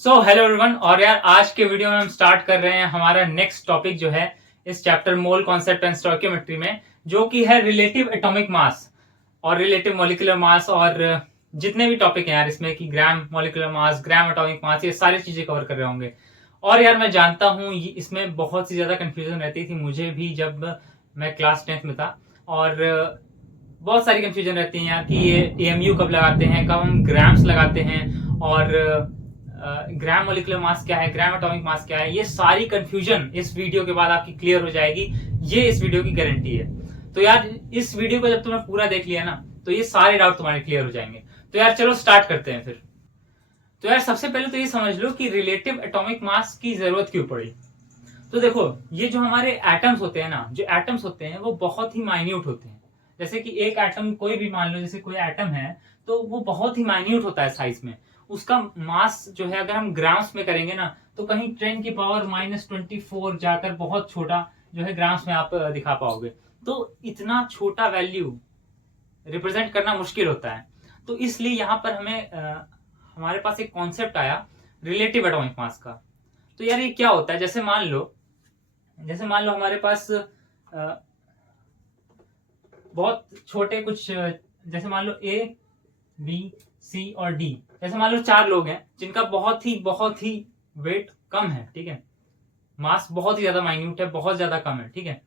Hello everyone. और यार आज के वीडियो में हम स्टार्ट कर रहे हैं हमारा नेक्स्ट टॉपिक जो है इस chapter mole concept and stoichiometry में, जो कि है रिलेटिव एटॉमिक मास और रिलेटिव मॉलिक्यूलर मास। और जितने भी टॉपिक हैं यार इसमें कि gram molecular mass, gram atomic mass, ये सारी चीजें कवर कर रहे होंगे। और यार मैं जानता हूँ इसमें बहुत सी ज्यादा कंफ्यूजन रहती थी मुझे भी जब मैं क्लास 10th में था। और बहुत सारी कंफ्यूजन रहती है यार कि ये एएमयू कब लगाते हैं, कब हम ग्राम्स लगाते हैं, और ग्राम मोलिकुलर मास क्या है, ग्राम एटॉमिक मास क्या है। ये सारी कंफ्यूजन इस वीडियो के बाद आपकी क्लियर हो जाएगी, ये इस वीडियो की गारंटी है। तो यार इस वीडियो को जब तुमने पूरा देख लिया ना तो ये सारे डाउट तुम्हारे क्लियर हो जाएंगे। तो यार चलो स्टार्ट करते हैं फिर। तो यार सबसे पहले तो ये समझ लो कि रिलेटिव एटॉमिक मास की जरूरत क्यों पड़ी। तो देखो, ये जो हमारे एटम्स होते हैं ना, जो एटम्स होते हैं वो बहुत ही माइन्यूट होते हैं। जैसे कि एक एटम कोई भी मान लो, जैसे कोई एटम है तो वो बहुत ही माइन्यूट होता है साइज में। उसका मास जो है अगर हम ग्राम्स में करेंगे ना तो कहीं 10⁻⁻24 जाकर बहुत छोटा जो है ग्राम्स में आप दिखा पाओगे। तो इतना छोटा वैल्यू रिप्रेजेंट करना मुश्किल होता है। तो इसलिए यहाँ पर हमें हमारे पास एक कॉन्सेप्ट आया रिलेटिव एटॉमिक मास का। तो यार ये क्या होता है, जैसे मान लो हमारे पास बहुत छोटे कुछ जैसे मान लो ए, बी, सी और डी, जैसे मान लो 4 लोग हैं जिनका बहुत ही वेट कम है, ठीक है। मास बहुत ही ज्यादा माइन्यूट है, बहुत ज्यादा कम है, ठीक है।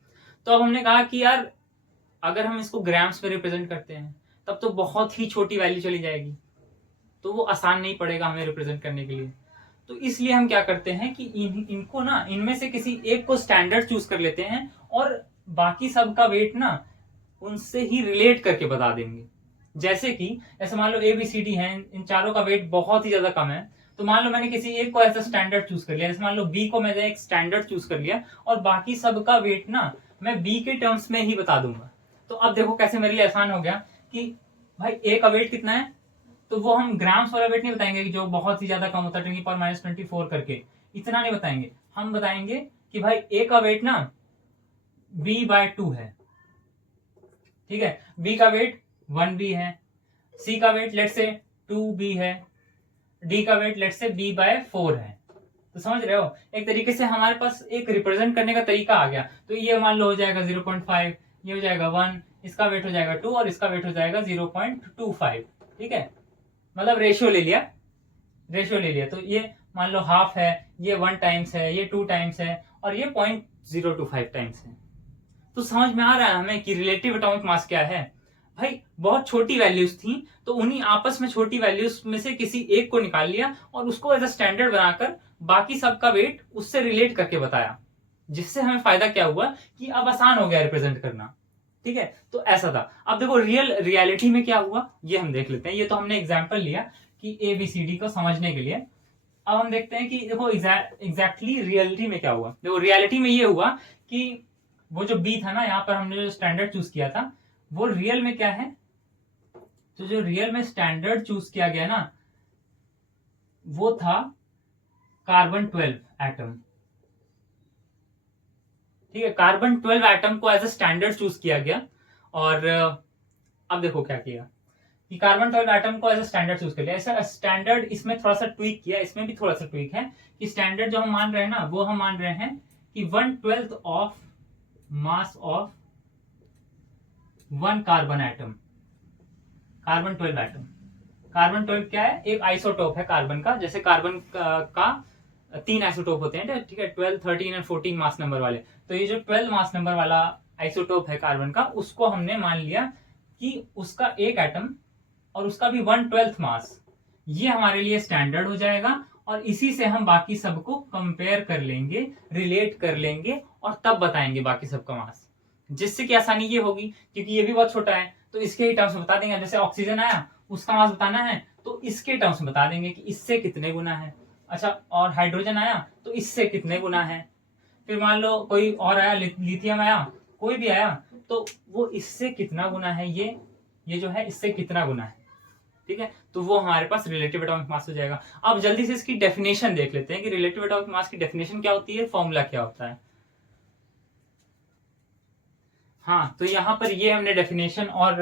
तो अब हमने कहा कि यार अगर हम इसको ग्राम्स में रिप्रेजेंट करते हैं तब तो बहुत ही छोटी वैल्यू चली जाएगी, तो वो आसान नहीं पड़ेगा हमें रिप्रेजेंट करने के लिए। तो इसलिए हम क्या करते हैं कि इनको ना इनमें से किसी एक को स्टैंडर्ड चूज कर लेते हैं और बाकी सबका वेट ना उनसे ही रिलेट करके बता देंगे। जैसे कि ऐसे मान लो ए बी सी डी है, इन चारों का वेट बहुत ही ज्यादा कम है। तो मान लो मैंने किसी एक को ऐसा स्टैंडर्ड चूज कर लिया, जैसे मान लो बी को मैंने एक स्टैंडर्ड चूज कर लिया और बाकी सबका वेट ना मैं बी के टर्म्स में ही बता दूंगा। तो अब देखो कैसे मेरे लिए आसान हो गया कि भाई ए का वेट कितना है, तो वो हम ग्राम्स वाला वेट नहीं बताएंगे कि जो बहुत ही ज्यादा कम होता है 10⁻⁻24 करके, इतना नहीं बताएंगे। हम बताएंगे कि भाई ए का वेट ना b/2 है, ठीक है। बी का वेट 1b है, सी का वेट लेट से 2b है, डी का वेट लेट से b/4 है। तो समझ रहे हो, एक तरीके से हमारे पास एक रिप्रेजेंट करने का तरीका आ गया। तो ये मान लो हो जाएगा 0.5, ये हो जाएगा 1, इसका वेट हो जाएगा 2 और इसका वेट हो जाएगा 0.25, ठीक है। मतलब रेशियो ले लिया तो ये मान लो हाफ है, ये 1 टाइम्स है, ये 2 टाइम्स है और ये 0.025 टाइम्स है। तो समझ में आ रहा है हमें कि रिलेटिव एटॉमिक मास क्या है। भाई बहुत छोटी वैल्यूज थी तो उन्हीं आपस में छोटी वैल्यूज में से किसी एक को निकाल लिया और उसको एज अ स्टैंडर्ड बनाकर बाकी सबका वेट उससे रिलेट करके बताया। जिससे हमें फायदा क्या हुआ कि अब आसान हो गया रिप्रेजेंट करना, ठीक है। तो ऐसा था। अब देखो रियलिटी में क्या हुआ ये हम देख लेते हैं। ये तो हमने एग्जाम्पल लिया कि ABCD को समझने के लिए। अब हम देखते हैं कि देखो एग्जैक्टली रियलिटी में क्या हुआ। देखो रियलिटी में ये हुआ कि वो जो बी था ना, यहाँ पर हमने जो स्टैंडर्ड चूज किया था वो रियल में क्या है, तो जो रियल में स्टैंडर्ड चूज किया गया ना वो था कार्बन 12 एटम, ठीक है। कार्बन 12 एटम को एज अ स्टैंडर्ड चूज किया गया। और अब देखो क्या किया कि कार्बन 12 एटम को एज अ स्टैंडर्ड चूज कर लिया। ऐसा स्टैंडर्ड इसमें थोड़ा सा ट्वीक किया, इसमें भी थोड़ा सा ट्वीक है कि स्टैंडर्ड जो हम मान रहे हैं ना वो हम मान रहे हैं कि 1/12 of mass of 1 carbon atom. Carbon 12 atom, carbon 12 क्या है, एक आइसोटोप है कार्बन का। जैसे कार्बन का 3 आइसोटोप होते हैं, ठीक है, 12, 13 और 14 मास नंबर वाले। तो ये जो 12 मास नंबर वाला आइसोटोप है कार्बन का, उसको हमने मान लिया कि उसका एक एटम और उसका भी 1/12 मास, ये हमारे लिए स्टैंडर्ड हो जाएगा। और इसी से हम बाकी सबको कंपेयर कर लेंगे, रिलेट कर लेंगे और तब बताएंगे बाकी सबका मास। जिससे कि आसानी ये होगी क्योंकि ये भी बहुत छोटा है तो इसके ही टर्म्स में बता देंगे। जैसे ऑक्सीजन आया, उसका मास बताना है तो इसके टर्म्स में बता देंगे कि इससे कितने गुना है। अच्छा, और हाइड्रोजन आया तो इससे कितने गुना है। फिर मान लो कोई और आया, लिथियम आया, कोई भी आया तो वो इससे कितना गुना है, ये जो है इससे कितना गुना है, ठीक है। तो वो हमारे पास रिलेटिव एटॉमिक मास हो जाएगा। अब जल्दी से इसकी डेफिनेशन देख लेते हैं कि रिलेटिव एटॉमिक मास की डेफिनेशन क्या होती है, फॉर्मूला क्या होता है। हाँ, तो यहाँ पर ये हमने डेफिनेशन और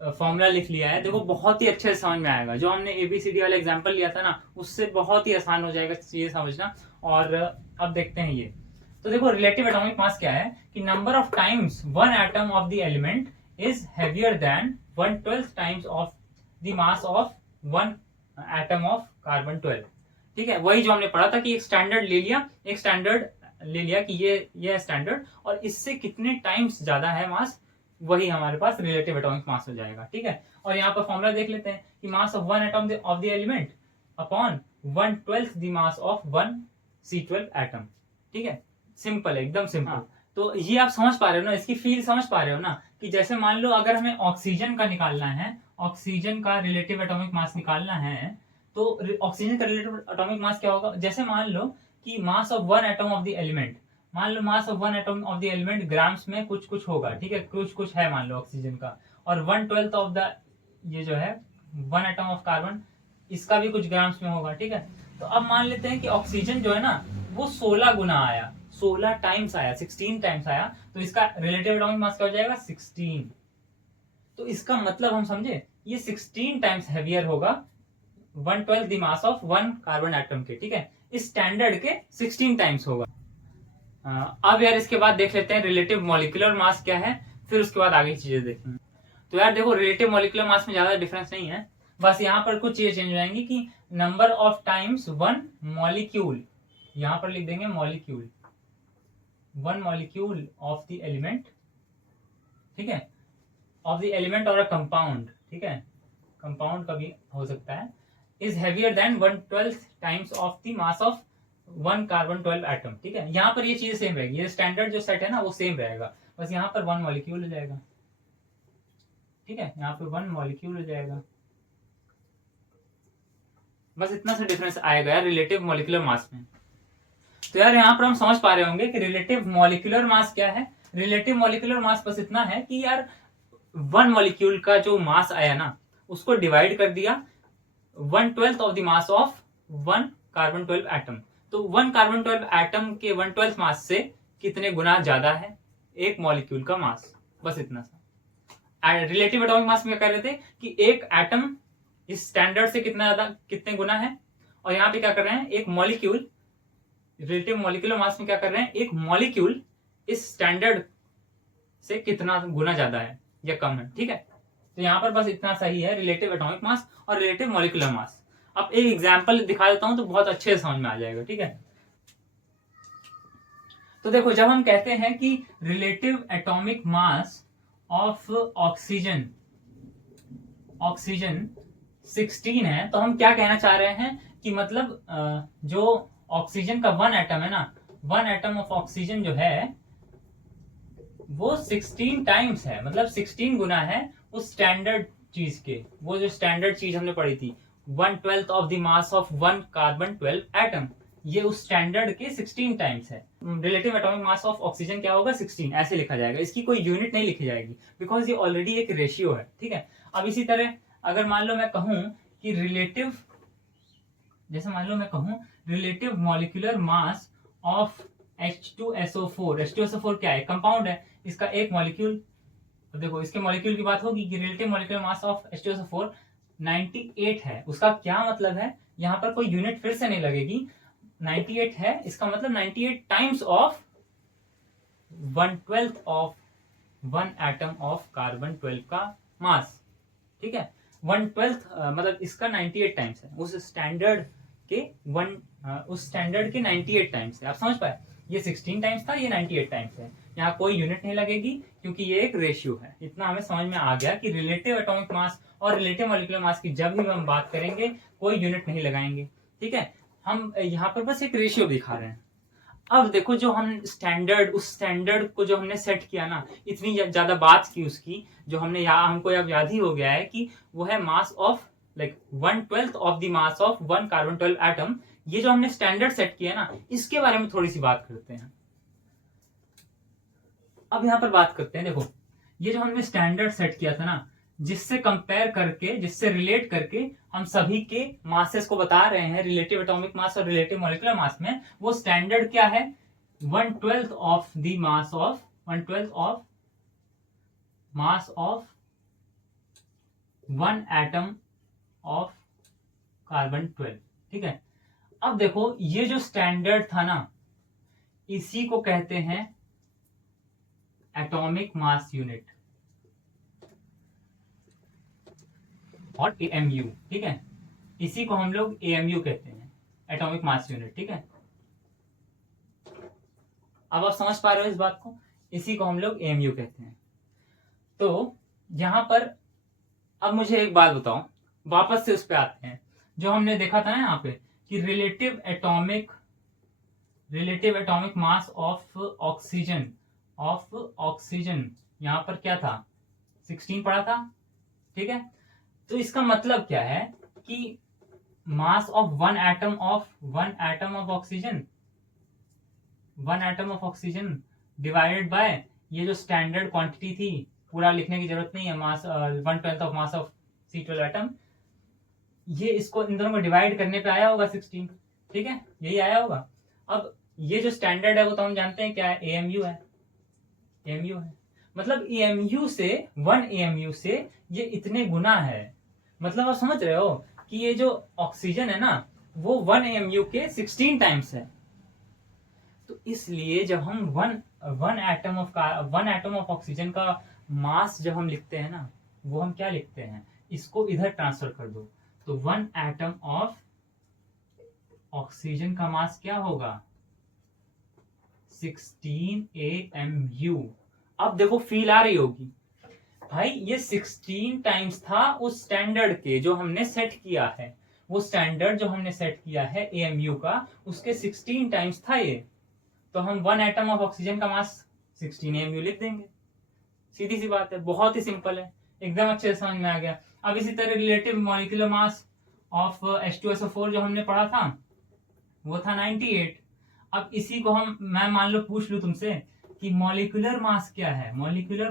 फॉर्मूला लिख लिया है, देखो बहुत ही अच्छे से समझ में आएगा। जो हमने ABCD वाला एग्जांपल लिया था ना, उससे बहुत ही आसान हो जाएगा ये समझना। और अब देखते हैं ये। तो देखो रिलेटिव एटॉमिक मास क्या है कि number of times one atom of the element is heavier than 1/12 times of the mass of one atom of carbon 12। ठीक है, वही जो हमने पढ़ा था कि एक स्टैंडर्ड ले लिया, एक स्टैंडर्ड ले लिया कि ये स्टैंडर्ड, और इससे कितने टाइम्स ज्यादा है मास, वही हमारे पास रिलेटिव एटॉमिक मास हो जाएगा। ठीक है, और यहाँ पर फॉर्मूला देख लेते हैं कि mass of one atom of the element upon 1/12 the mass of one C12 atom. ठीक है, सिंपल है, एकदम सिंपल। हाँ। तो ये आप समझ पा रहे हो ना, इसकी फील समझ पा रहे हो ना, कि जैसे मान लो अगर हमें ऑक्सीजन का निकालना है, ऑक्सीजन का रिलेटिव एटॉमिक मास निकालना है, तो ऑक्सीजन का रिलेटिव एटॉमिक मास क्या होगा। जैसे मान लो कि mass of one atom of the element, मान लो mass of one atom of the element grams में कुछ कुछ होगा। ठीक है, कुछ कुछ है मान लो ऑक्सीजन का, और 1/12 ऑफ द ये जो है वन एटम ऑफ कार्बन, इसका भी कुछ ग्राम्स में होगा। ठीक है, तो अब मान लेते हैं कि ऑक्सीजन जो है ना वो 16 गुना आया, 16 टाइम्स आया, 16 टाइम्स आया, तो इसका रिलेटिव एटॉमिक मास क्या हो जाएगा 16। तो इसका मतलब हम समझे, ये 16 टाइम्स हैवियर होगा 1/12 the mass of one carbon atom के। ठीक है, इस स्टैंडर्ड के 16 टाइम्स होगा। अब यार इसके बाद देख लेते हैं रिलेटिव मॉलिक्यूलर मास क्या है, फिर उसके बाद आगे चीजें देखेंगे। तो यार देखो रिलेटिव मॉलिक्यूलर मास में ज्यादा डिफरेंस नहीं है, बस यहाँ पर कुछ चीजें चेंज हो जाएंगी कि number of times one molecule, यहाँ पर लिख देंगे molecule, one molecule of the element. ठीक है, ऑफ द एलिमेंट और अ कंपाउंड। ठीक है, कंपाउंड का भी हो सकता है, is heavier than 1/12 times of the mass of one carbon 12 atom. ठीक है, यहाँ पर ये चीज सेम रहेगी, ये स्टैंडर्ड जो सेट है ना वो सेम रहेगा, बस यहाँ पर वन मॉलिक्यूल हो जाएगा। ठीक है, यहाँ पर वन मॉलिक्यूल हो जाएगा, बस इतना सा डिफरेंस आएगा यार रिलेटिव मॉलिक्यूलर मास में। तो यार यहाँ पर हम समझ पा रहे होंगे कि रिलेटिव मॉलिक्यूलर मास क्या है। रिलेटिव मॉलिक्यूलर मास बस इतना है कि यार वन मॉलिक्यूल का जो मास आया ना, उसको डिवाइड कर दिया 1/12 of the mass of one carbon 12 atom. तो वन कार्बन 12 एटम के 1/12 मास से कितने गुना ज्यादा है एक मॉलिक्यूल का मास, बस इतना सा। रिलेटिव एटॉमिक मास में क्या कर रहे थे कि एक एटम इस स्टैंडर्ड से कितना ज्यादा, कितने गुना है, और यहाँ पे क्या कर रहे हैं एक मॉलिक्यूल, रिलेटिव मॉलिक्यूलर मास में क्या कर रहे हैं एक मॉलिक्यूल इस स्टैंडर्ड से कितना गुना ज्यादा है या कम है। ठीक है, तो यहाँ पर बस इतना सही है रिलेटिव एटॉमिक मास और रिलेटिव मॉलिक्यूलर मास। अब एक एग्जांपल दिखा देता हूं तो बहुत अच्छे से समझ में आ जाएगा। ठीक है, तो देखो जब हम कहते हैं कि relative atomic mass of oxygen 16 है, तो हम क्या कहना चाह रहे हैं कि मतलब जो ऑक्सीजन का वन एटम है ना, वन एटम ऑफ ऑक्सीजन जो है वो 16 टाइम्स है, मतलब 16 गुना है उस स्टैंडर्ड चीज के। वो जो स्टैंडर्ड चीज हमने पढ़ी थी 1/12 of the mass of one carbon 12 atom, ये उस स्टैंडर्ड के 16 टाइम्स है। Relative atomic mass of oxygen क्या होगा 16, ऐसे लिखा जाएगा, इसकी कोई यूनिट नहीं लिखी जाएगी बिकॉज ये ऑलरेडी एक रेशियो है। ठीक है, अब इसी तरह अगर मान लो मैं कहूं कि रिलेटिव, जैसे मान लो मैं कहूं relative molecular mass of H2SO4, H2SO4 क्या है कंपाउंड है, इसका एक मॉलिक्यूल, देखो इसके मॉलिक्यूल की बात होगी कि relative molecular mass of H2SO4 98 है। उसका क्या मतलब है, यहाँ पर कोई यूनिट फिर से नहीं लगेगी, 98 है, इसका मतलब 98 times of 1/12 of one atom of carbon 12 का मास। ठीक है, 1/12 मतलब इसका 98 टाइम्स है, उस स्टैंडर्ड के उस स्टैंडर्ड के 98 टाइम्स है। आप समझ पाए, ये 16 टाइम्स था, ये 98 टाइम्स है। यहाँ कोई यूनिट नहीं लगेगी क्योंकि ये एक रेशियो है। इतना हमें समझ में आ गया कि रिलेटिव एटॉमिक मास और रिलेटिव मॉलिक्यूलर मास की जब भी हम बात करेंगे कोई यूनिट नहीं लगाएंगे। ठीक है, हम यहाँ पर बस एक रेशियो दिखा रहे हैं। अब देखो जो हम स्टैंडर्ड, उस स्टैंडर्ड को जो हमने सेट किया ना, इतनी ज्यादा बात की उसकी, जो हमने यहाँ हमको अब याद ही हो गया है कि वो है mass of like 1/12 of the mass of one carbon 12 atom. ये जो हमने स्टैंडर्ड सेट किया ना, इसके बारे में थोड़ी सी बात करते हैं। अब यहाँ पर बात करते हैं, देखो ये जो हमने स्टैंडर्ड सेट किया था ना, जिससे कंपेयर करके, जिससे रिलेट करके हम सभी के मासेस को बता रहे हैं रिलेटिव एटॉमिक मास और रिलेटिव मॉलिक्यूलर मास में, वो स्टैंडर्ड क्या है 1/12 of the mass of 1/12 of mass of 1 atom of carbon 12। ठीक है, अब देखो ये जो स्टैंडर्ड था ना, इसी को कहते हैं एटॉमिक मास यूनिट और एएमयू। ठीक है, इसी को हम लोग एएमयू कहते हैं, एटॉमिक मास यूनिट। ठीक है, अब आप समझ पा रहे हो इस बात को, इसी को हम लोग एएमयू कहते हैं। तो यहां पर अब मुझे एक बात बताओ, वापस से उस पर आते हैं जो हमने देखा था ना यहाँ पे कि relative atomic mass of oxygen यहाँ पर क्या था, 16 पढ़ा था। ठीक है, तो इसका मतलब क्या है कि mass of one atom of oxygen divided by ये जो स्टैंडर्ड क्वांटिटी थी, पूरा लिखने की जरूरत नहीं है, मास 1/12 of mass of C12 atom, ये इसको इन दोनों को डिवाइड करने पे आया होगा 16। ठीक है, यही आया होगा। अब ये जो स्टैंडर्ड है वो तो हम जानते हैं क्या है, एएमयू है। मतलब एएमयू से 1 एएमयू से ये इतने गुना है। मतलब आप समझ रहे हो कि ये जो ऑक्सीजन है ना वो 1 एएमयू के 16 टाइम्स है। तो इसलिए जब हम वन एटम ऑफ ऑक्सीजन का मास जब हम लिखते हैं ना, वो हम क्या लिखते हैं, इसको इधर ट्रांसफर कर दो, तो 1 एटम ऑफ ऑक्सीजन का मास क्या होगा, 16 AMU। अब देखो फील आ रही होगी भाई, ये 16 टाइम्स था उस स्टैंडर्ड के जो हमने सेट किया है, वो स्टैंडर्ड जो हमने सेट किया है AMU का, उसके 16 टाइम्स था ये। तो हम 1 एटम ऑफ ऑक्सीजन का मास 16 AMU लिख देंगे, सीधी सी बात है, बहुत ही सिंपल है, एकदम अच्छे से समझ में आ गया। अब इसी तरह relative molecular mass of H2SO4 जो हमने पढ़ा था वो था 98। अब इसी को मैं मान लो पूछ लू तुमसे कि मॉलिक्यूलर मास क्या है, मॉलिक्यूलर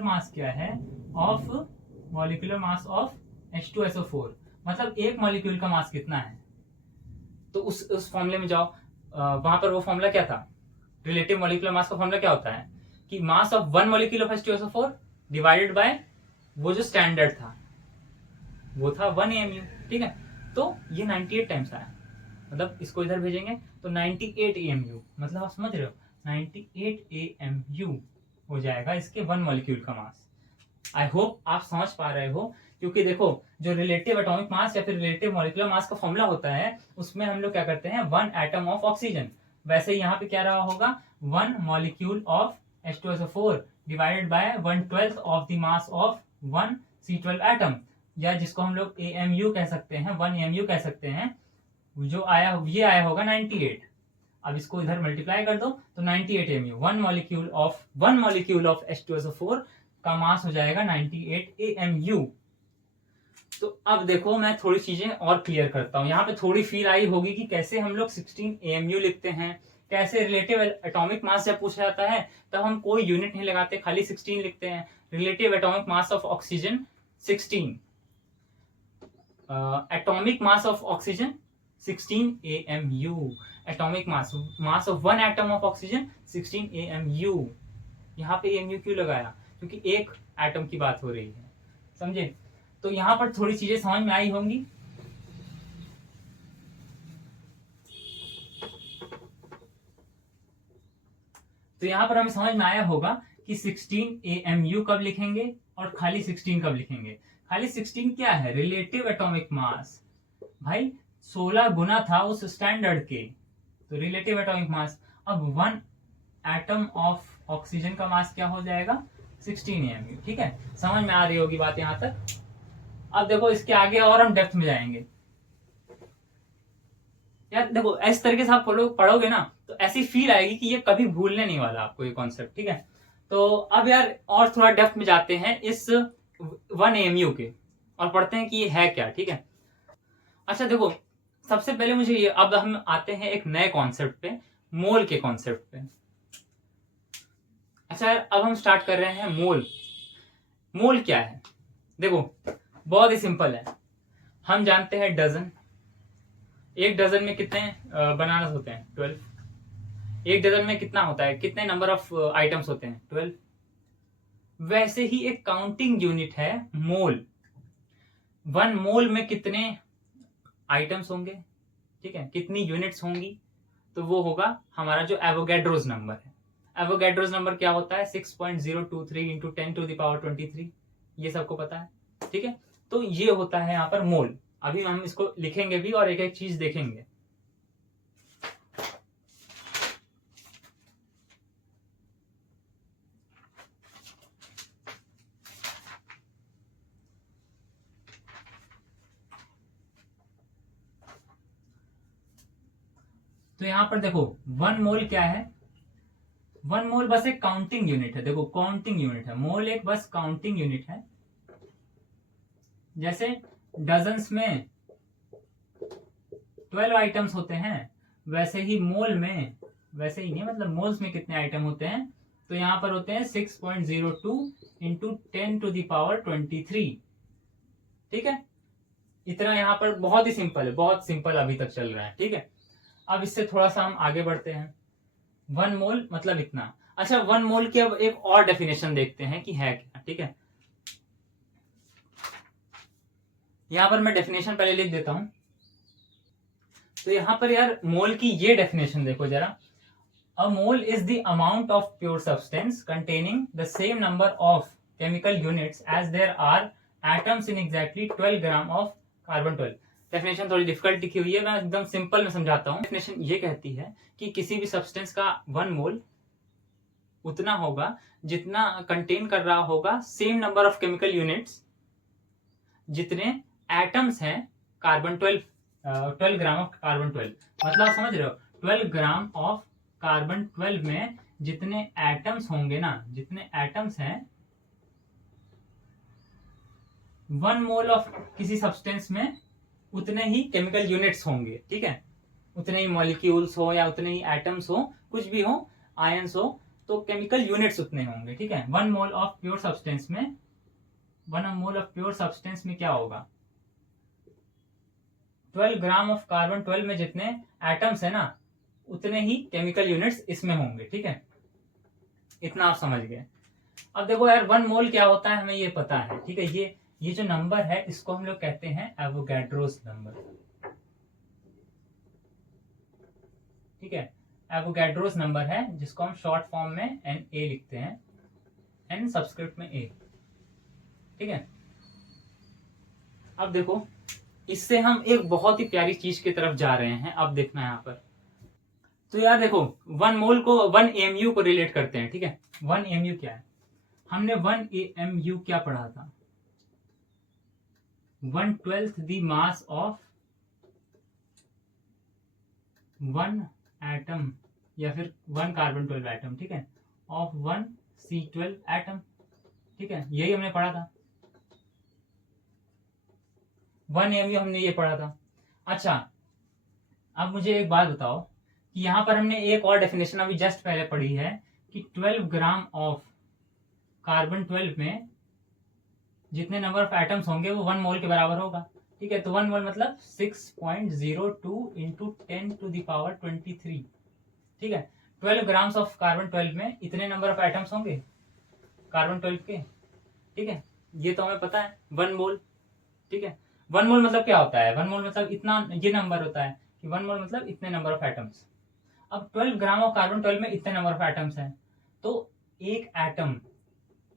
मास ऑफ H2SO4, मतलब एक मॉलिक्यूल का मास कितना है, तो उस फॉर्मूले में जाओ। वहां पर वो फॉर्मूला क्या था, रिलेटिव मॉलिक्यूलर मास का फॉर्मूला क्या होता है कि mass of 1 molecule of H2SO4 divided by वो जो स्टैंडर्ड था वो था 1 AMU। ठीक है, तो ये 98 टाइम्स आया, मतलब इसको इधर भेजेंगे तो 98 AMU, मतलब आप समझ रहे हो 98 AMU हो जाएगा इसके 1 मॉलिक्यूल का मास। आई होप आप समझ पा रहे हो, क्योंकि देखो जो रिलेटिव एटॉमिक मास या फिर रिलेटिव मॉलिक्यूलर मास का फॉर्मूला होता है उसमें हम लोग क्या करते हैं 1 एटम ऑफ ऑक्सीजन, वैसे यहाँ पे क्या रहा होगा 1 molecule of H2SO4 divided by 1/12 of the mass of 1 C12 atom, या जिसको हम लोग AMU कह सकते हैं, 1 AMU कह सकते हैं, जो आया ये आया होगा 98। अब इसको इधर मल्टीप्लाई कर दो तो 98 AMU, 1 मॉलिक्यूल ऑफ H2SO4 का मास हो जाएगा 98 AMU। तो अब देखो मैं थोड़ी चीजें और क्लियर करता हूं, यहाँ पे थोड़ी फील आई होगी कि कैसे हम लोग 16 AMU लिखते हैं, कैसे रिलेटिव एटॉमिक मास जब पूछा जाता है तब हम कोई यूनिट नहीं लगाते, खाली 16 लिखते हैं। Relative atomic mass of oxygen 16, atomic mass of oxygen 16 AMU, atomic mass of 1 atom of oxygen 16 AMU। यहाँ पे AMU क्यों लगाया, क्योंकि एक एटम की बात हो रही है, समझे। तो यहाँ पर थोड़ी चीजें समझ में आई होंगी। तो यहाँ पर हमें समझ में आया होगा कि 16 AMU कब लिखेंगे और खाली 16 कब लिखेंगे। खाली 16 क्या है, रिलेटिव एटॉमिक मास, भाई 16 गुना था उस स्टैंडर्ड के, तो रिलेटिव एटॉमिक मास। अब 1 एटम ऑफ ऑक्सीजन का मास क्या हो जाएगा 16 AMU। ठीक है, समझ में आ रही होगी बात यहाँ तक। अब देखो इसके आगे और हम डेप्थ में जाएंगे। यार देखो इस तरीके से आप पढ़ोगे ना तो ऐसी फील आएगी कि ये कभी भूलने नहीं वाला आपको ये कॉन्सेप्ट। ठीक है, तो अब यार और थोड़ा डेप्थ में जाते हैं इस 1 AMU के और पढ़ते हैं कि ये है क्या। ठीक है, अच्छा देखो सबसे पहले मुझे ये, अब हम आते हैं एक नए कॉन्सेप्ट पे, मोल के कॉन्सेप्ट पे। अच्छा यार अब हम स्टार्ट कर रहे हैं मोल क्या है। देखो बहुत ही सिंपल है, हम जानते हैं डजन, एक डजन में कितने बनानास होते हैं 12। एक डजन में कितना होता है, कितने नंबर ऑफ आइटम्स होते हैं 12। वैसे ही एक काउंटिंग यूनिट है मोल। 1 मोल में कितने आइटम्स होंगे, ठीक है, कितनी यूनिट्स होंगी, तो वो होगा हमारा जो एवोगैड्रोस नंबर है। एवोगैड्रोस नंबर क्या होता है, 6.023 इंटू 10⁻23, ये सबको पता है, ठीक है। तो ये होता है यहाँ पर मोल। अभी हम इसको लिखेंगे भी और एक एक चीज देखेंगे। तो यहां पर देखो 1 मोल क्या है, 1 मोल बस एक काउंटिंग यूनिट है। देखो काउंटिंग यूनिट है, मोल एक बस काउंटिंग यूनिट है। जैसे डजन्स में 12 आइटम्स होते हैं, वैसे ही मोल में, वैसे ही नहीं मतलब मोल्स में कितने आइटम होते हैं, तो यहां पर होते हैं 6.02 इंटू 10⁻23, ठीक है। इतना यहाँ पर बहुत ही सिंपल है, बहुत सिंपल अभी तक चल रहा है, ठीक है। अब इससे थोड़ा सा हम आगे बढ़ते हैं। 1 मोल मतलब इतना। अच्छा 1 मोल की अब एक और डेफिनेशन देखते हैं कि है क्या, ठीक है। यहां पर मैं डेफिनेशन पहले लिख देता हूं। तो यहां पर यार मोल की ये डेफिनेशन देखो जरा। A mole is the amount of pure substance containing the same number of chemical units as there are atoms in exactly 12 gram of carbon 12। Definition थोड़ी डिफिकल्ट लिखी हुई है, मैं एकदम सिंपल में समझाता हूँ। डेफिनेशन ये कहती है कि किसी भी सब्सटेंस का 1 मोल उतना होगा जितना कंटेन कर रहा होगा same number of chemical units जितने एटम्स हैं कार्बन 12 ग्राम ऑफ कार्बन 12। मतलब समझ रहे हो, 12 ग्राम ऑफ कार्बन 12 में जितने एटम्स होंगे ना, जितने एटम्स हैं 1 मोल ऑफ किसी सब्सटेंस में उतने ही केमिकल यूनिट्स होंगे, ठीक है। उतने ही मॉलिक्यूल्स हो या उतने ही एटम्स हो, कुछ भी हो, आयंस हो, तो केमिकल यूनिट्स उतने होंगे, ठीक है। 1 मोल ऑफ प्योर सब्सटेंस में, 1 मोल ऑफ प्योर सब्सटेंस में क्या होगा, 12 ग्राम ऑफ कार्बन 12 में जितने एटम्स है ना, उतने ही केमिकल यूनिट्स इसमें होंगे, ठीक है। इतना आप समझ गए। अब देखो यार 1 मोल क्या होता है हमें ये पता है, ठीक है। ये जो नंबर है इसको हम लोग कहते हैं एवोगैड्रोस नंबर, ठीक है। एवोगैड्रोस नंबर है जिसको हम शॉर्ट फॉर्म में एन ए लिखते हैं, एन सबस्क्रिप्ट में ए, ठीक है। अब देखो इससे हम एक बहुत ही प्यारी चीज की तरफ जा रहे हैं, अब देखना यहाँ पर। तो यार देखो 1 मोल को 1 एमयू को रिलेट करते हैं, ठीक है। 1 एमयू क्या है, हमने 1 एमयू क्या पढ़ा था, 1/12 द मास ऑफ 1 एटम या फिर 1 कार्बन 12 एटम, ठीक है, ऑफ 1 C12 एटम, ठीक है। यही हमने पढ़ा था, 1 एमयू हमने ये पढ़ा था। अच्छा अब मुझे एक बात बताओ कि यहां पर हमने एक और डेफिनेशन अभी जस्ट पहले पढ़ी है कि 12 ग्राम ऑफ कार्बन 12 में जितने नंबर ऑफ एटम्स होंगे वो 1 मोल के बराबर होगा, ठीक है। तो 1 मोल मतलब 6.02 इंटू 10⁻23, ठीक है। 12 ग्राम्स ऑफ कार्बन 12 में इतने नंबर ऑफ एटम्स होंगे कार्बन 12 के, ठीक है। ये तो हमें पता है 1 मोल, ठीक है। 1 मोल मतलब क्या होता है, 1 मोल मतलब इतना, ये नंबर होता है कि 1 मोल मतलब इतने नंबर ऑफ एटम्स। अब 12 ग्राम ऑफ कार्बन 12 में इतने नंबर ऑफ एटम्स हैं, तो एक एटम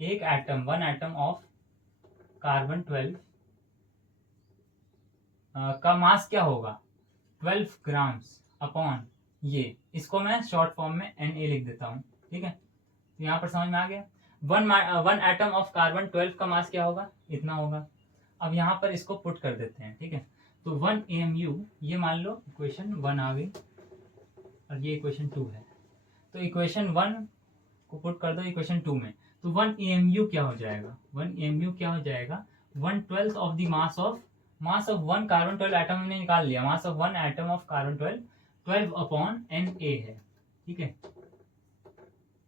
1 एटम ऑफ कार्बन 12 का मास क्या होगा, 12 ग्राम्स अपॉन ये, इसको मैं शॉर्ट फॉर्म में Na लिख देता हूं, ठीक है। तो यहां पर समझ में आ गया, 1 एटम ऑफ कार्बन 12 का मास क्या होगा, इतना होगा। अब यहां पर इसको पुट कर देते हैं, ठीक है। तो 1 AMU ये मान लो इक्वेशन 1 आ गई और ये इक्वेशन 2 है, तो इक्वेशन 1 को पुट कर दो इक्वेशन 2 में, तो 1 AMU क्या हो जाएगा, 1 AMU क्या हो जाएगा, 1/12 of the mass of 1 carbon 12 atom हमने निकाल लिया, mass of 1 atom of carbon 12 upon Na है, ठीक है।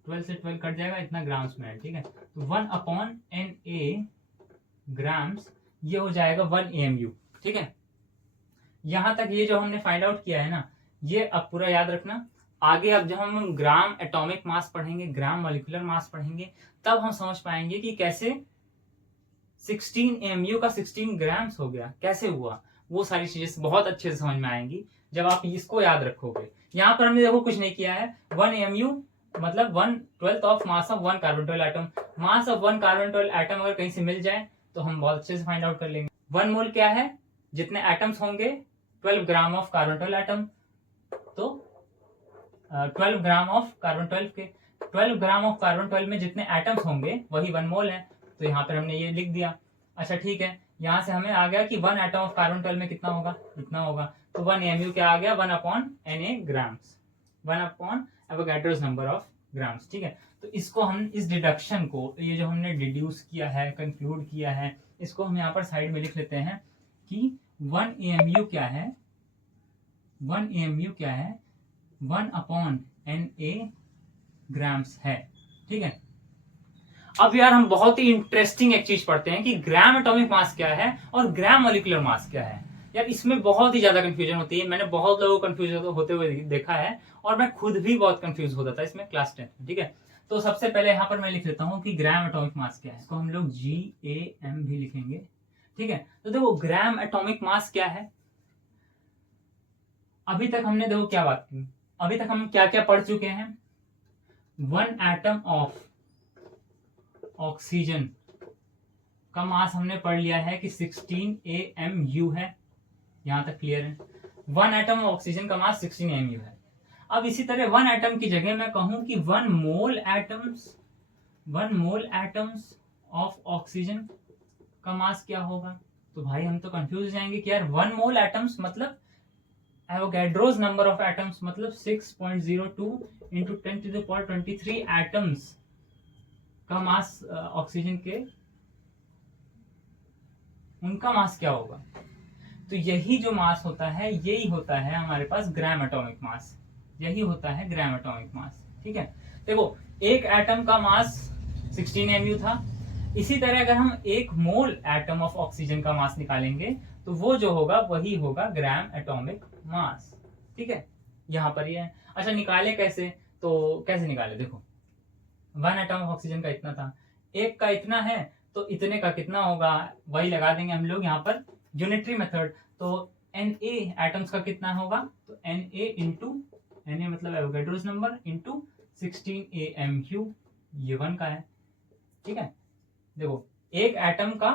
12 से 12 कट जाएगा, इतना ग्राम्स में है, ठीक है। तो 1 अपॉन Na ग्राम्स, ये हो जाएगा 1 AMU, ठीक है। यहां तक ये जो हमने फाइंड आउट किया है ना, ये अब पूरा याद रखना। आगे अब जब हम ग्राम एटॉमिक मास पढ़ेंगे, ग्राम मॉलिक्यूलर मास पढ़ेंगे, तब हम समझ पाएंगे कि कैसे 16 AMU का 16 ग्राम्स हो गया, कैसे हुआ? वो सारी चीजें बहुत अच्छे से समझ में आएंगी जब आप इसको याद रखोगे। यहाँ पर हमने देखो कुछ नहीं किया है। 1 AMU मतलब 1/12 of mass of 1 carbon 12 atom. Mass of 1 carbon 12 atom अगर कहीं से मिल जाए तो हम बहुत अच्छे से फाइंड आउट कर लेंगे। 1 मोल क्या है? जितने एटम्स होंगे 12 ग्राम ऑफ कार्बन 12 एटम, तो 12 ग्राम ऑफ कार्बन 12 के 12 ग्राम ऑफ कार्बन 12 में जितने एटम्स होंगे वही 1 मोल है। तो यहाँ पर हमने ये लिख दिया। अच्छा ठीक है, यहाँ से हमें आ गया कि 1 एटम ऑफ कार्बन 12 में कितना होगा, इतना होगा। तो 1 AMU क्या आ गया? 1/Na grams, 1 Avogadro's number of grams. ठीक है, तो इसको हम इस डिडक्शन को, ये जो हमने डिड्यूस किया है, कंक्लूड किया है, इसको हम यहाँ पर साइड में लिख लेते हैं कि 1 AMU क्या है? 1 AMU क्या है? 1/Na ग्राम्स है। ठीक है, अब यार हम बहुत ही इंटरेस्टिंग एक चीज पढ़ते हैं कि ग्राम एटॉमिक मास क्या है और ग्राम मॉलिक्यूलर मास क्या है। यार इसमें बहुत ही ज्यादा कंफ्यूजन होती है, मैंने बहुत लोगों को कंफ्यूज होते हुए देखा है और मैं खुद भी बहुत कंफ्यूज होता था इसमें क्लास 10 में। ठीक है, तो सबसे पहले यहाँ पर मैं लिख लेता हूँ कि ग्राम एटॉमिक मास क्या है। इसको हम लोग GAM भी लिखेंगे। ठीक है, तो देखो ग्राम एटॉमिक मास क्या है। अभी तक हमने देखो क्या बात की, अभी तक हम क्या क्या पढ़ चुके हैं। 1 एटम ऑफ ऑक्सीजन का मास हमने पढ़ लिया है कि 16 AMU है, यहां तक क्लियर है। 1 एटम ऑक्सीजन का मास 16 AMU है। अब इसी तरह 1 एटम की जगह मैं कहूं कि 1 मोल एटम्स ऑफ ऑक्सीजन का मास क्या होगा, तो भाई हम तो कंफ्यूज हो जाएंगे कि यार 1 मोल एटम्स मतलब एवोगैड्रोस नंबर ऑफ एटम्स मतलब 6.02 इंटू 10⁻23 एटम्स का मास ऑक्सीजन के, उनका मास क्या होगा। तो यही जो मास होता है यही होता है हमारे पास ग्राम एटॉमिक मास, यही होता है ग्राम एटॉमिक मास। ठीक है, देखो एक एटम का मास 16 AMU था, इसी तरह अगर हम 1 मोल एटम ऑफ ऑक्सीजन का मास निकालेंगे तो वो जो होगा वही होगा ग्राम एटॉमिक मास। ठीक है, यहाँ पर ये है। अच्छा निकाले कैसे, तो कैसे निकाले, देखो 1 एटम ऑफ ऑक्सीजन का इतना था, एक का इतना है, तो इतने का कितना होगा वही लगा देंगे हम लोग यहाँ पर यूनिटरी मेथड। तो Na एटम्स का कितना होगा, तो Na इंटू Na मतलब एवोगैड्रोस नंबर इंटू 16 AMU, ये 1 का है। ठीक है, देखो एक एटम का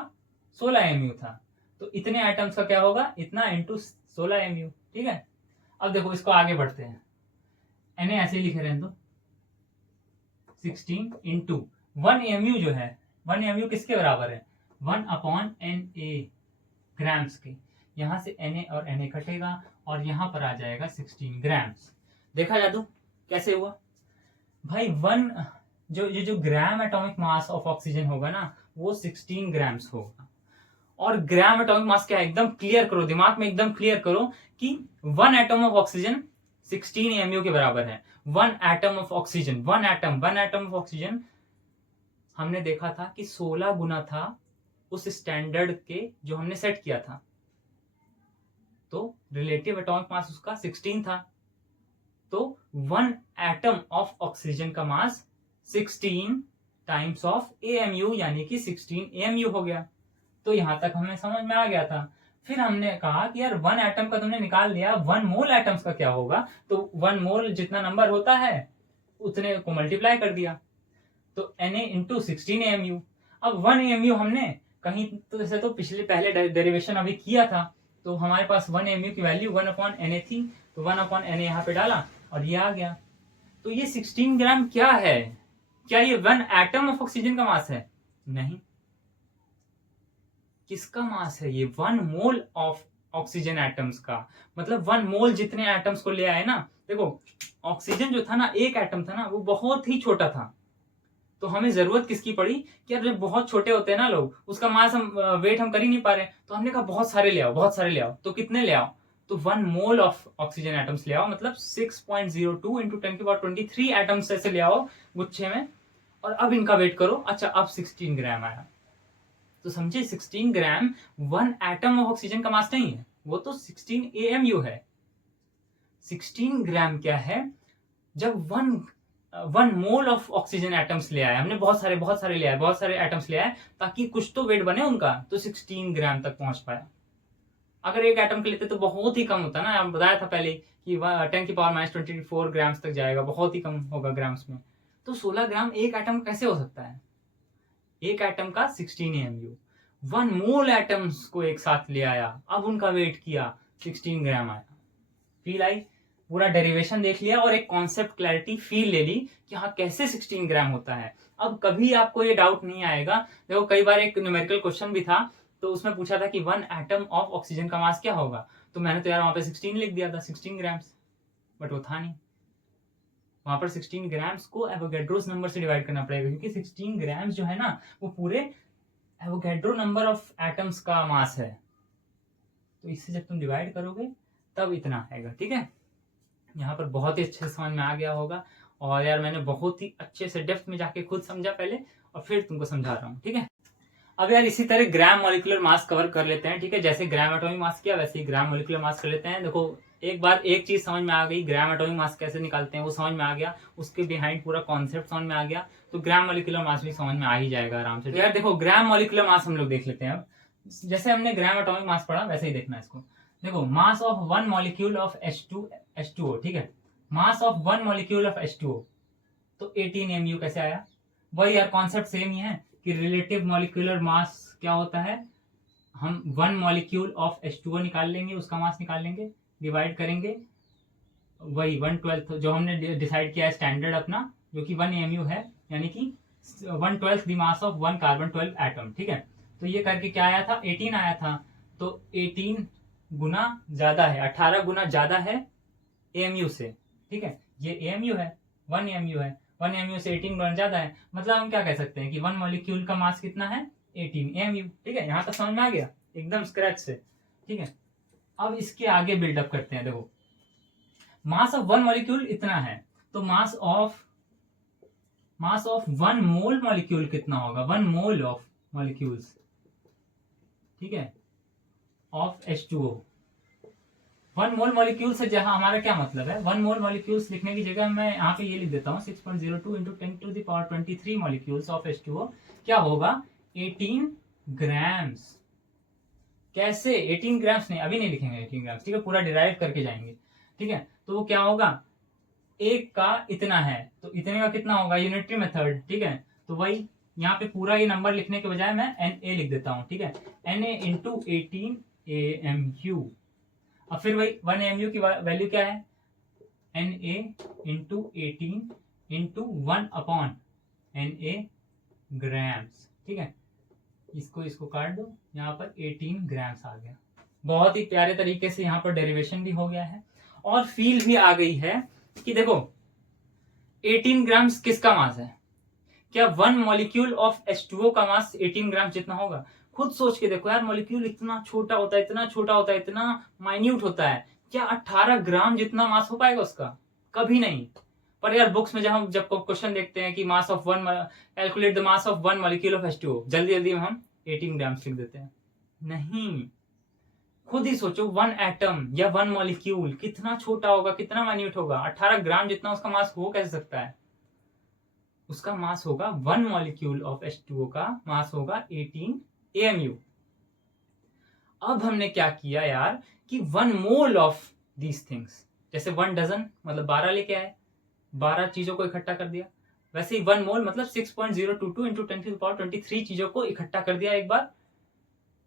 16 AMU था, तो इतने एटम्स का क्या होगा, इतना इंटू 16 AMU। ठीक है, अब देखो इसको आगे बढ़ते हैं, Na ऐसे ही लिखे रहने दो, 16 इंटू 1 AMU जो है, 1 AMU किसके बराबर है, 1/Na ग्राम्स के। यहां से Na और Na कटेगा और यहां पर आ जाएगा 16 ग्राम्स। देखा जादू कैसे हुआ भाई। 1 जो gram atomic mass of oxygen होगा ना वो 16 ग्राम्स होगा। और ग्राम एटॉमिक मास क्या है, एकदम क्लियर करो दिमाग में, एकदम क्लियर करो कि 1 एटम ऑफ ऑक्सीजन 16 AMU के बराबर है। 1 atom of oxygen, 1 atom of oxygen हमने देखा था कि 16 गुना था उस स्टैंडर्ड के जो हमने सेट किया था, तो रिलेटिव एटॉमिक मास उसका 16 था। तो 1 एटम ऑफ ऑक्सीजन का मास 16 टाइम्स ऑफ AMU यानी कि 16 AMU हो गया। तो यहां तक हमें समझ में आ गया था। फिर हमने कहा कि यार 1 एटम का तुमने निकाल लिया, 1 मोल एटम्स का क्या होगा, तो 1 मोल जितना नंबर होता है उतने को मल्टीप्लाई कर दिया, तो Na इंटू 16 AMU। अब 1 AMU हमने कहीं तो जैसे तो पहले डेरिवेशन अभी किया था, तो हमारे पास 1 AMU की वैल्यू 1/Na थी, तो 1/Na यहाँ पे डाला और ये आ गया। तो ये 16 ग्राम क्या है, क्या ये 1 एटम ऑफ ऑक्सीजन का मास है, नहीं। किसका मास है ये, 1 मोल ऑफ ऑक्सीजन एटम्स का, मतलब 1 मोल जितने एटम्स को ले आए ना। देखो ऑक्सीजन जो था ना, एक एटम था ना, वो बहुत ही छोटा था, तो हमें जरूरत किसकी पड़ी कि यार जब बहुत छोटे होते हैं ना लोग, उसका मास हम वेट हम कर ही नहीं पा रहे, तो हमने कहा बहुत सारे ले आओ, बहुत सारे ले आओ। तो कितने ले आओ, तो 1 मोल ऑफ ऑक्सीजन एटम्स ले आओ, मतलब 6.02 इंटू 10⁻23 एटम्स ऐसे ले आओ गुच्छे में, और अब इनका वेट करो। अच्छा अब 16 ग्राम आया, तो समझे 16 ग्राम 1 एटम ऑफ ऑक्सीजन का मास नहीं है, वो तो 16 AMU है। 16 ग्राम क्या है, जब 1 1 मोल ऑफ ऑक्सीजन एटम्स ले आया, हमने बहुत सारे ले आए, बहुत सारे एटम्स ले आए ताकि कुछ तो वेट बने उनका, तो 16 ग्राम तक पहुंच पाया। अगर एक एटम के लेते तो बहुत ही कम होता ना, आप बताया था पहले कि 10⁻24 ग्राम्स तक जाएगा, बहुत ही कम होगा ग्राम्स में। तो 16 ग्राम एक एटम कैसे हो सकता है? एक एटम का 16 AMU, 1 मोल एटम्स को एक साथ ले आया, अब उनका वेट किया 16 ग्राम आया। फील आई, पूरा डेरिवेशन देख लिया और एक कॉन्सेप्ट क्लैरिटी फील ले ली कि हाँ कैसे 16 ग्राम होता है। अब कभी आपको ये डाउट नहीं आएगा। देखो कई बार एक न्यूमेरिकल क्वेश्चन भी था, तो उसमें पूछा था कि 1 एटम ऑफ ऑक्सीजन का मास क्या होगा, तो मैंने तो यार वहां पे 16 लिख दिया था, 16 ग्राम्स, बट वो था नहीं। वहां पर 16 ग्राम्स को एवोगैड्रोस नंबर से डिवाइड करना पड़ेगा, क्योंकि 16 ग्राम्स जो है ना वो पूरे एवोगैड्रो नंबर ऑफ एटम्स का मास है। तो इससे जब तुम डिवाइड करोगे तब इतना आएगा, ठीक है। यहाँ पर बहुत ही अच्छे से समझ में आ गया होगा, और यार मैंने बहुत ही अच्छे से डेप्थ में जाके खुद समझा पहले और फिर तुमको समझा रहा हूँ, ठीक है। अब यार इसी तरह ग्राम मॉलिक्यूलर मास कवर कर लेते हैं, ठीक है। जैसे ग्राम एटॉमिक मास किया वैसे ही ग्राम मॉलिक्यूलर मास कर लेते हैं। देखो एक बार एक चीज समझ में आ गई, ग्राम एटॉमिक मास कैसे निकालते हैं वो समझ में आ गया, उसके बिहाइंड पूरा कॉन्सेप्ट समझ में आ गया, तो ग्राम मॉलिक्यूलर मास भी समझ में आ ही जाएगा आराम से। यार देखो ग्राम मॉलिक्यूलर मास हम लोग देख लेते हैं। अब जैसे हमने ग्राम एटॉमिक मास पढ़ा वैसे ही देखना है इसको। देखो mass of 1 molecule of H2O, ठीक है, mass of 1 molecule of H2O, तो 18 MU कैसे आया? वही यार कॉन्सेप्ट सेम ही है कि रिलेटिव मॉलिक्यूलर मास क्या होता है, हम 1 मॉलिक्यूल ऑफ H2O निकाल लेंगे, उसका मास निकाल लेंगे, डिवाइड करेंगे वही 1/12 जो हमने डिसाइड किया है स्टैंडर्ड अपना, जो कि 1 AMU है, यानी कि 1/12 the mass of 1 carbon 12 atom, ठीक है। तो ये करके क्या आया था, 18 आया था। तो 18 गुना ज्यादा है, 18 गुना ज्यादा है AMU से, ठीक है। ये AMU है, 1 AMU है, 1 AMU से 18 गुना ज्यादा है, मतलब हम क्या कह सकते हैं कि 1 मॉलिक्यूल का मास कितना है, 18 AMU, ठीक है। यहाँ तक समझ में आ गया एकदम स्क्रैच से, ठीक है। अब इसके आगे बिल्डअप करते हैं। देखो मास ऑफ 1 मॉलिक्यूल इतना है, तो मास ऑफ 1 मोल मॉलिक्यूल कितना होगा, 1 मोल ऑफ मॉलिक्यूल्स, ठीक है, ऑफ H2O। 1 मोल मॉलिक्यूल से जहां हमारा क्या मतलब है, 1 मोल मॉलिक्यूल्स लिखने की जगह मैं यहाँ पे ये लिख देता हूँ 6.02 × 10⁻23 मॉलिक्यूल्स ऑफ H2O क्या होगा, 18 ग्राम्स। कैसे 18 ग्राम्स? नहीं अभी नहीं लिखेंगे 18 ग्राम्स, ठीक है, पूरा डिराइव करके जाएंगे, ठीक है। तो वो क्या होगा, एक का इतना है तो इतने का कितना होगा, यूनिटरी मेथड, ठीक है। तो वही यहाँ पे पूरा ये नंबर लिखने के बजाय मैं Na लिख देता हूँ, ठीक है, Na × 18 AMU। अब फिर वही 1 AMU की वैल्यू क्या है, Na × 18 × 1/Na ग्राम्स, ठीक है। इसको काट दो, यहाँ पर 18 ग्राम्स आ गया। बहुत ही प्यारे तरीके से यहाँ पर डेरिवेशन भी हो गया है और फील भी आ गई है कि देखो 18 ग्राम्स किसका मास है, क्या 1 मॉलिक्यूल ऑफ H2O का मास 18 ग्राम जितना होगा? खुद सोच के देखो यार, मॉलिक्यूल इतना छोटा होता है, इतना छोटा होता है, इतना माइन्यूट होता है, क्या 18 ग्राम जितना मास हो पाएगा उसका? कभी नहीं। पर यार बुक्स में जब क्वेश्चन देखते हैं कि mass of 1 calculate the mass of 1 molecule of H2O, जल्दी जल्दी हम 18 ग्राम्स लिख देते हैं। नहीं, खुद ही सोचो 1 एटम या 1 मॉलिक्यूल कितना छोटा होगा, कितना माइन्यूट होगा, 18 ग्राम जितना उसका मास हो कैसे सकता है? उसका मास होगा 1 मॉलिक्यूल ऑफ H2O का मास होगा 18 AMU। अब हमने क्या किया यार कि 1 मोल ऑफ दीज थिंग्स, जैसे 1 डजन मतलब 12 लेके आए, 12 चीजों को इकट्ठा कर दिया, वैसे ही 1 मोल मतलब 6.022 × 10⁻23 चीजों को इकट्ठा कर दिया एक बार।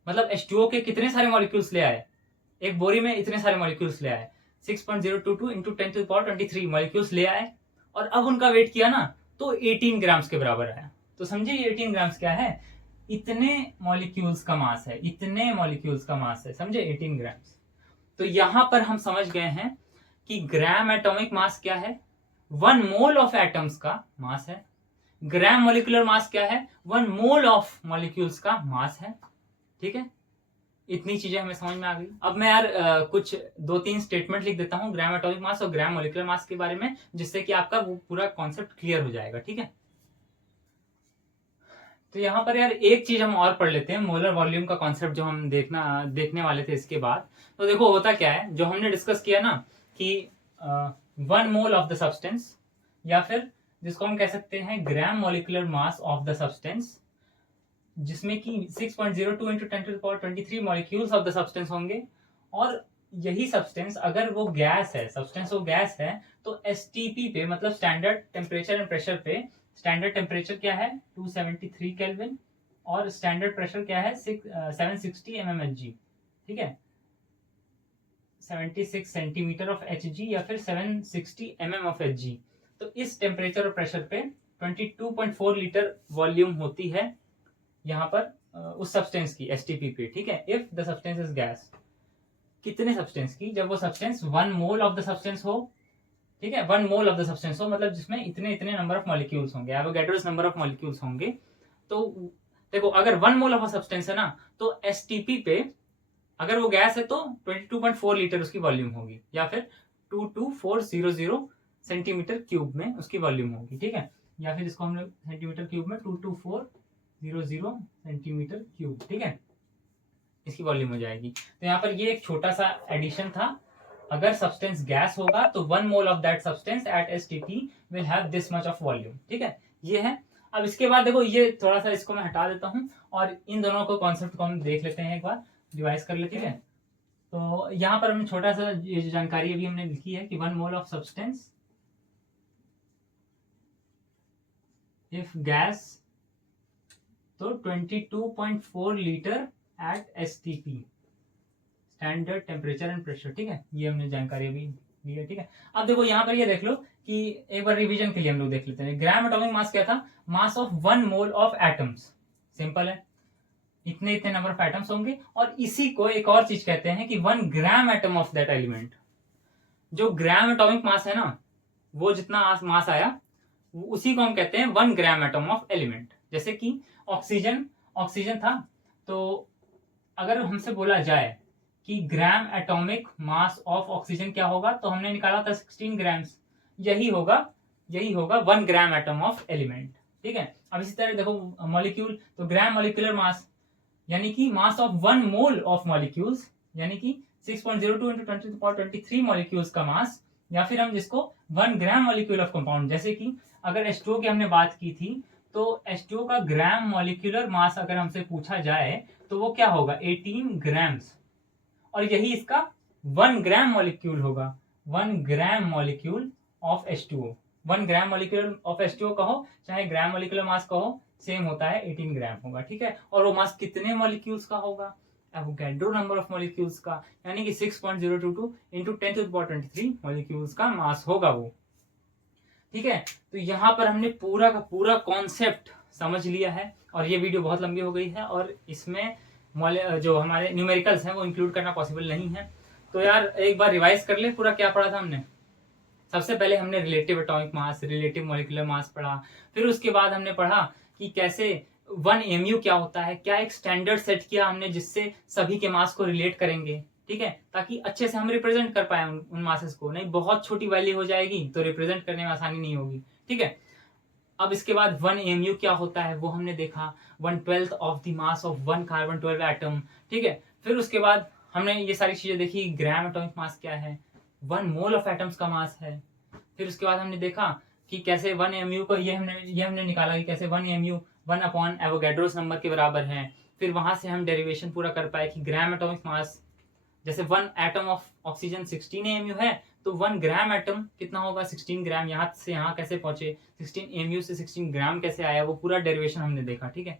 मतलब H2O के कितने सारे मॉलिक्यूल्स ले आए, एक बोरी में इतने सारे मॉलिक्यूल्स ले आए, 6.022 × 10⁻23 मॉलिक्यूल्स ले आए, और अब उनका वेट किया ना तो 18 ग्राम्स के बराबर आया। तो समझिए 18 ग्राम्स क्या है, इतने मॉलिक्यूल्स का मास है, इतने मॉलिक्यूल्स का मास है, समझे 18 ग्राम्स। तो यहां पर हम समझ गए हैं कि ग्राम एटॉमिक मास क्या है, 1 मोल ऑफ एटम्स का मास है। ग्राम मॉलिक्यूलर मास क्या है, 1 मोल ऑफ मॉलिक्यूल्स का मास है, ठीक है। इतनी चीजें हमें समझ में आ गई। अब मैं यार कुछ 2-3 स्टेटमेंट लिख देता हूँ ग्राम एटॉमिक मास और ग्राम मॉलिक्यूलर मास के बारे में, जिससे कि आपका वो पूरा कॉन्सेप्ट क्लियर हो जाएगा, ठीक है। तो यहाँ पर यार एक चीज हम और पढ़ लेते हैं, मोलर वॉल्यूम का कॉन्सेप्ट जो हम देखने वाले थे इसके बाद। तो देखो होता क्या है, जो हमने डिस्कस किया ना कि 1 मोल ऑफ द सब्सटेंस या फिर जिसको हम कह सकते हैं gram molecular mass of the substance, जिसमें कि 6.02 into 10⁻23 molecules of the substance होंगे। और यही सब्सटेंस अगर वो गैस है, सब्सटेंस वो गैस है, तो एसटीपी पे मतलब स्टैंडर्ड टेम्परेचर एंड प्रेशर पे, स्टैंडर्ड टेम्परेचर क्या है 273 केल्विन और स्टैंडर्ड प्रेशर क्या है 760 mmHg, ठीक है, 76 सेंटीमीटर ऑफ Hg या फिर 760 mm ऑफ Hg। तो इस टेम्परेचर और प्रेशर पे 22.4 लीटर वॉल्यूम होती है यहाँ पर उस सब्सटेंस की एसटीपी पे, ठीक है, if the substance is gas. कितने सब्सटेंस की? जब वो substance 1 mole of the substance हो, ठीक है, 1 मोल ऑफ द सब्सटेंस हो, मतलब जिसमें इतने इतने नंबर ऑफ मॉलिक्यूल्स होंगे, एवोगैड्रोस नंबर ऑफ मॉलिक्यूल्स होंगे। तो देखो अगर 1 मोल ऑफ अ सब्सटेंस है ना, तो एसटीपी पे अगर वो गैस है तो 22.4 लीटर उसकी वॉल्यूम होगी, या फिर 22400 सेंटीमीटर क्यूब में उसकी वॉल्यूम होगी, ठीक है, या फिर इसको हम लोग सेंटीमीटर क्यूब में 22400 सेंटीमीटर क्यूब, ठीक है, इसकी वॉल्यूम हो जाएगी। तो यहाँ पर ये एक छोटा सा एडिशन था। अगर सब्सटेंस गैस होगा तो 1 mole of that substance eight STP will have this much of volume, ठीक है, ये है। अब इसके बाद देखो ये थोड़ा सा इसको मैं हटा देता हूँ और इन दोनों को कॉन्सेप्ट को हम देख लेते हैं, एक बार रिवाइज कर लेते हैं। तो यहाँ पर हमने छोटा सा ये जो जानकारी अभी हमने लिखी है कि 1 mole of substance if gas तो 22.4 litre at STP, standard temperature and pressure, ठीक है, ये हमने जानकारी अभी ली है, ठीक है। अब देखो यहाँ पर ये देख लो कि एक बार रिवीजन के लिए हम लोग देख लेते हैं। ग्राम एटॉमिक मास क्या था? Mass of 1 mole of atoms, simple है, इतने इतने नंबर ऑफ एटम्स होंगे। और इसी को एक और चीज कहते हैं कि 1 gram atom of that element. जो ग्राम एटॉमिक मास है ना, वो जितना मास आया उसी को हम कहते हैं 1 ग्राम एटम ऑफ एलिमेंट। जैसे कि ऑक्सीजन था, तो अगर हमसे बोला जाए कि gram atomic mass of oxygen क्या होगा, तो हमने निकाला था 16 ग्राम्स, यही होगा 1 ग्राम एटम ऑफ एलिमेंट, ठीक है। अब इसी तरह देखो मॉलिक्यूल, तो ग्राम मॉलिक्यूलर मास यानी कि mass of 1 mole of molecules, यानी कि 6.02 इंटू 10⁻23 मॉलिक्यूल्स का मास, या फिर हम जिसको 1 ग्राम मॉलिक्यूल ऑफ कंपाउंड, जैसे कि अगर H2O की हमने बात की थी, तो H2O का ग्राम मॉलिक्यूलर मास अगर हमसे पूछा जाए तो वो क्या होगा 18 ग्राम्स, और यही इसका 1 ग्राम मॉलिक्यूल होगा, 1 gram molecule of H2O। 1 gram molecule of H2O कहो चाहे ग्राम मॉलिक्यूलर मास कहो, सेम होता है, 18 ग्राम होगा, ठीक है। और वो मास कितने मॉलिक्यूल्स का होगा? एवोगैड्रो नंबर ऑफ मॉलिक्यूल्स का, यानी कि 6.022 इंटू 10⁻23 मॉलिक्यूल्स का मास होगा वो, ठीक है। तो यहाँ पर हमने पूरा का पूरा कॉन्सेप्ट समझ लिया है, और ये वीडियो बहुत लंबी हो गई है और इसमें जो हमारे न्यूमेरिकल्स हैं वो इंक्लूड करना पॉसिबल नहीं है। तो यार एक बार रिवाइज कर ले पूरा क्या पढ़ा था हमने। सबसे पहले हमने relative atomic mass, relative molecular mass पढ़ा, फिर उसके बाद हमने पढ़ा कि कैसे 1 mu क्या होता है, क्या एक स्टैंडर्ड सेट किया हमने जिससे सभी के मास को रिलेट करेंगे, ठीक है, ताकि अच्छे से हम रिप्रेजेंट कर पाए उन मासेस को, नहीं बहुत छोटी वैल्यू हो जाएगी तो रिप्रेजेंट करने में आसानी नहीं होगी, ठीक है। अब इसके बाद 1 mu क्या होता है वो हमने देखा, 1/12 of the mass of 1 carbon 12 atom, ठीक है। फिर उसके बाद हमने ये सारी चीजें देखी, ग्राम एटॉमिक मास क्या है, 1 मोल ऑफ एटम्स का मास है। फिर उसके बाद हमने देखा कि कैसे 1 mu को ये हमने निकाला कि कैसे 1 mu 1 अपॉन एवोगैड्रोस नंबर के बराबर है। फिर वहां से हम डेरिवेशन पूरा कर पाए कि ग्राम एटॉमिक मास, जैसे 1 एटम ऑफ ऑक्सीजन 16 mu है, तो 1 ग्राम एटम कितना होगा 16 ग्राम, यहाँ से यहाँ कैसे पहुंचे, 16 mu से 16 ग्राम कैसे आया, वो पूरा डेरिवेशन हमने देखा, ठीक है।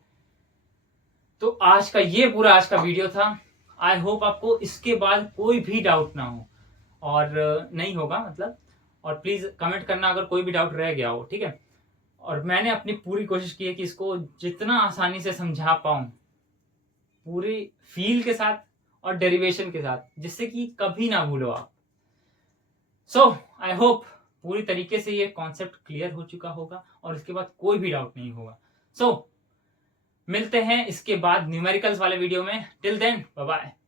तो आज का ये पूरा आज का वीडियो था। आई होप आपको इसके बाद कोई भी डाउट ना हो, और नहीं होगा मतलब, और प्लीज कमेंट करना अगर कोई भी डाउट रह गया हो, ठीक है। और मैंने अपनी पूरी कोशिश की है कि इसको जितना आसानी से समझा पाऊं, पूरी फील के साथ और डेरिवेशन के साथ, जिससे कि कभी ना भूलो आप। सो आई होप पूरी तरीके से ये कॉन्सेप्ट क्लियर हो चुका होगा और इसके बाद कोई भी डाउट नहीं होगा। सो मिलते हैं इसके बाद न्यूमेरिकल्स वाले वीडियो में। Till then bye bye.